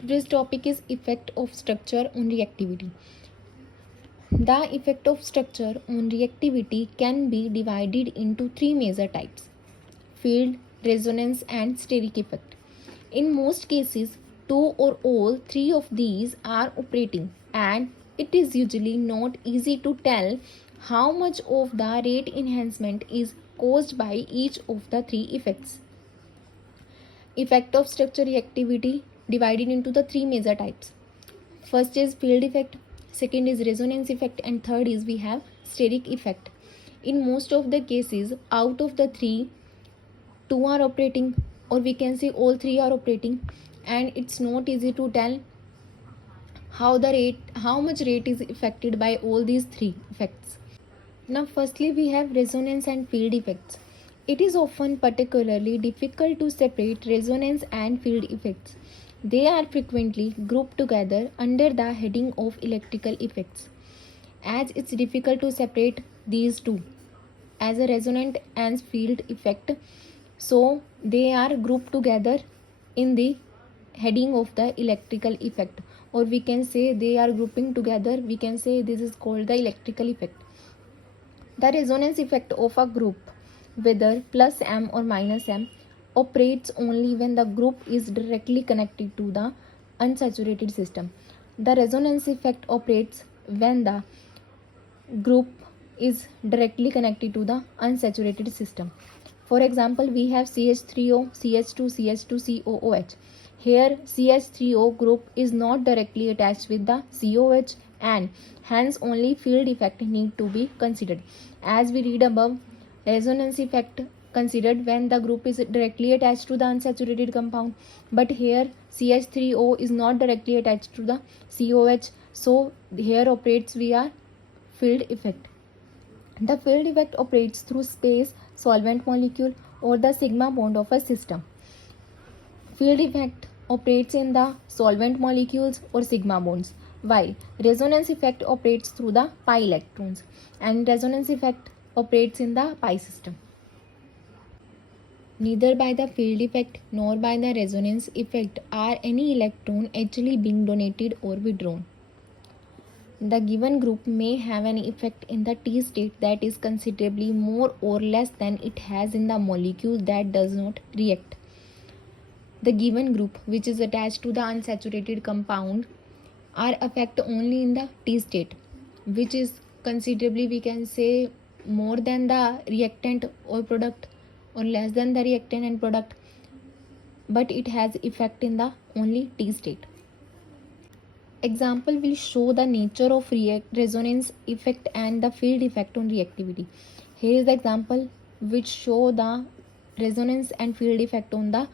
Today's topic is effect of structure on reactivity. The effect of structure on reactivity can be divided into three major types: field, resonance, and steric effect. In most cases, two or all three of these are operating, and it is usually not easy to tell how much of the rate enhancement is caused by each of the three effects. Effect of structure reactivity divided into the three major types. First is field effect, second is resonance effect, and third is we have steric effect. In most of the cases, out of the three, two are operating, or we can say all three are operating, and it's not easy to tell how much rate is affected by all these three effects. Now firstly we have resonance and field effects. It is often particularly difficult to separate resonance and field effects. They are frequently grouped together under the heading of electrical effects, as it's difficult to separate these two as a resonant and field effect, so they are grouped together in the heading of the electrical effect, or we can say they are grouping together, we can say this is called the electrical effect. The resonance effect of a group, whether plus M or minus M, operates only when the group is directly connected to the unsaturated system. The resonance effect operates when the group is directly connected to the unsaturated system. For example, we have CH3O, CH2, CH2, COOH. Here CH3O group is not directly attached with the COH, and hence only field effect need to be considered. As we read above, resonance effect considered when the group is directly attached to the unsaturated compound, but here CH3O is not directly attached to the COH, so here operates via field effect. The field effect operates through space, solvent molecule, or the sigma bond of a system. Field effect operates in the solvent molecules or sigma bonds, while resonance effect operates through the pi electrons, and resonance effect operates in the pi system. Neither by the field effect nor by the resonance effect are any electron actually being donated or withdrawn. The given group may have an effect in the T state that is considerably more or less than it has in the molecule that does not react. The given group, which is attached to the unsaturated compound, are affect only in the T state, which is considerably, we can say, more than the reactant or product, or less than the reactant and product, but it has effect in the only T state. Example will show the nature of resonance effect and the field effect on reactivity. Here is the example which show the resonance and field effect on the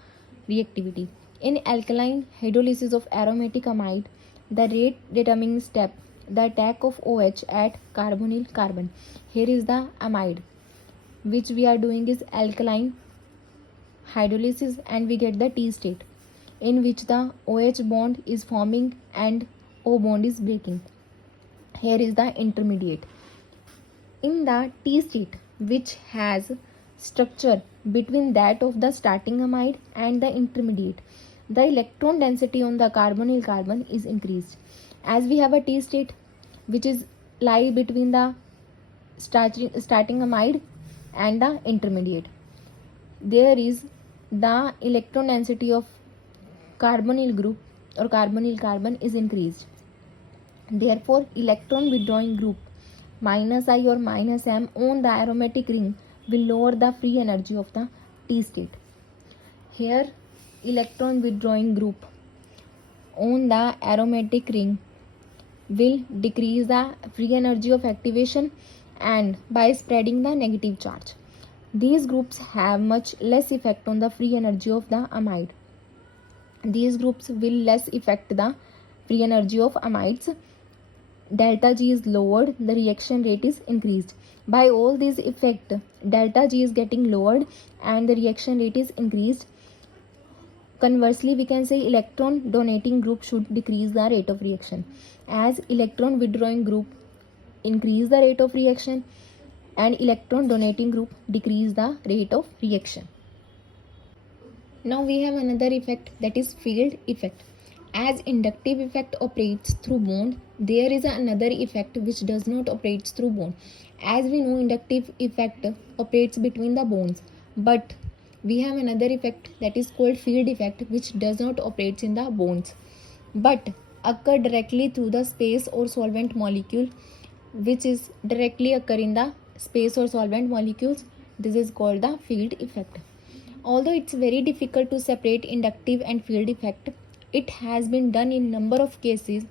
reactivity. In alkaline hydrolysis of aromatic amide, the rate determining step, the attack of OH at carbonyl carbon. Here is the amide which we are doing is alkaline hydrolysis, and we get the T state in which the OH bond is forming and O bond is breaking. Here is the intermediate. In the T state, which has structure between that of the starting amide and the intermediate, the electron density on the carbonyl carbon is increased. As we have a T state which is lie between the starting amide and the intermediate, there is the electron density of carbonyl group or carbonyl carbon is increased. Therefore, electron withdrawing group minus I or minus M on the aromatic ring will lower the free energy of the T state. Here, electron withdrawing group on the aromatic ring will decrease the free energy of activation and by spreading the negative charge. These groups have much less effect on the free energy of the amide. These groups will less affect the free energy of amides. Delta G is lowered, the reaction rate is increased. By all these effect, delta G is getting lowered and the reaction rate is increased. Conversely, we can say electron donating group should decrease the rate of reaction, as electron withdrawing group increase the rate of reaction and electron donating group decrease the rate of reaction. Now we have another effect, that is field effect. As inductive effect operates through bond, there is another effect which does not operate through bond. As we know, inductive effect operates between the bonds, but we have another effect that is called field effect, which does not operate in the bonds but occur directly through the space or solvent molecule, which is directly occur in the space or solvent molecules. This is called the field effect. Although it's very difficult to separate inductive and field effect, it has been done in number of cases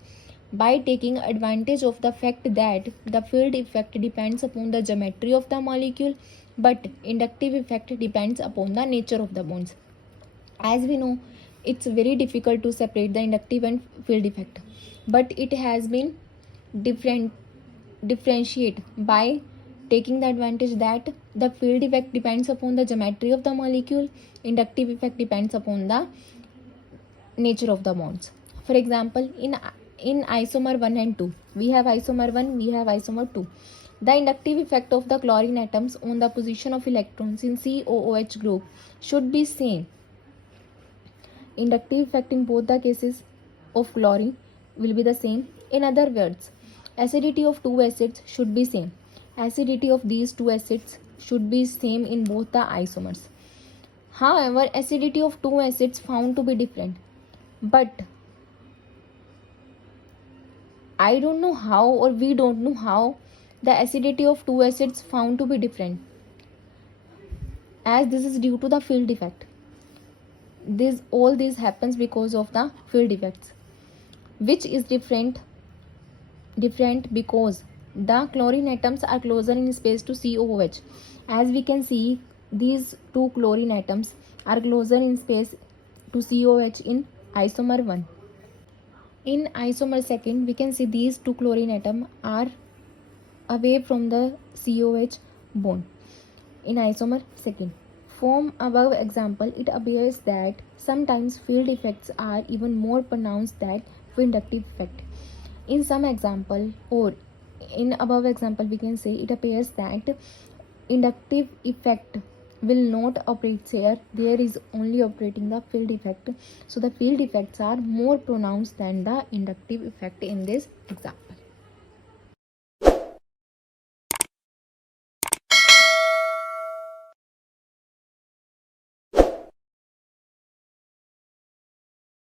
by taking advantage of the fact that the field effect depends upon the geometry of the molecule, but inductive effect depends upon the nature of the bonds. As we know, it's very difficult to separate the inductive and field effect, but it has been differentiate by taking the advantage that the field effect depends upon the geometry of the molecule, inductive effect depends upon the nature of the bonds. For example, in isomer 1 and 2, we have isomer 1, we have isomer 2. The inductive effect of the chlorine atoms on the position of electrons in COOH group should be same. Inductive effect in both the cases of chlorine will be the same. In other words, acidity of two acids should be same. Acidity of these two acids should be same in both the isomers. However, acidity of two acids found to be different, but I don't know how, or we don't know how the acidity of two acids found to be different, as this is due to the field effect. All this happens because of the field effects, which is different because the chlorine atoms are closer in space to COOH. As we can see, these two chlorine atoms are closer in space to COOH in isomer 1. In isomer 2, we can see these two chlorine atoms are away from the COH bond. In isomer 2, from above example, it appears that sometimes field effects are even more pronounced than inductive effect. In some example, or in above example, we can say it appears that inductive effect will not operate here. There is only operating the field effect. So the field effects are more pronounced than the inductive effect in this example.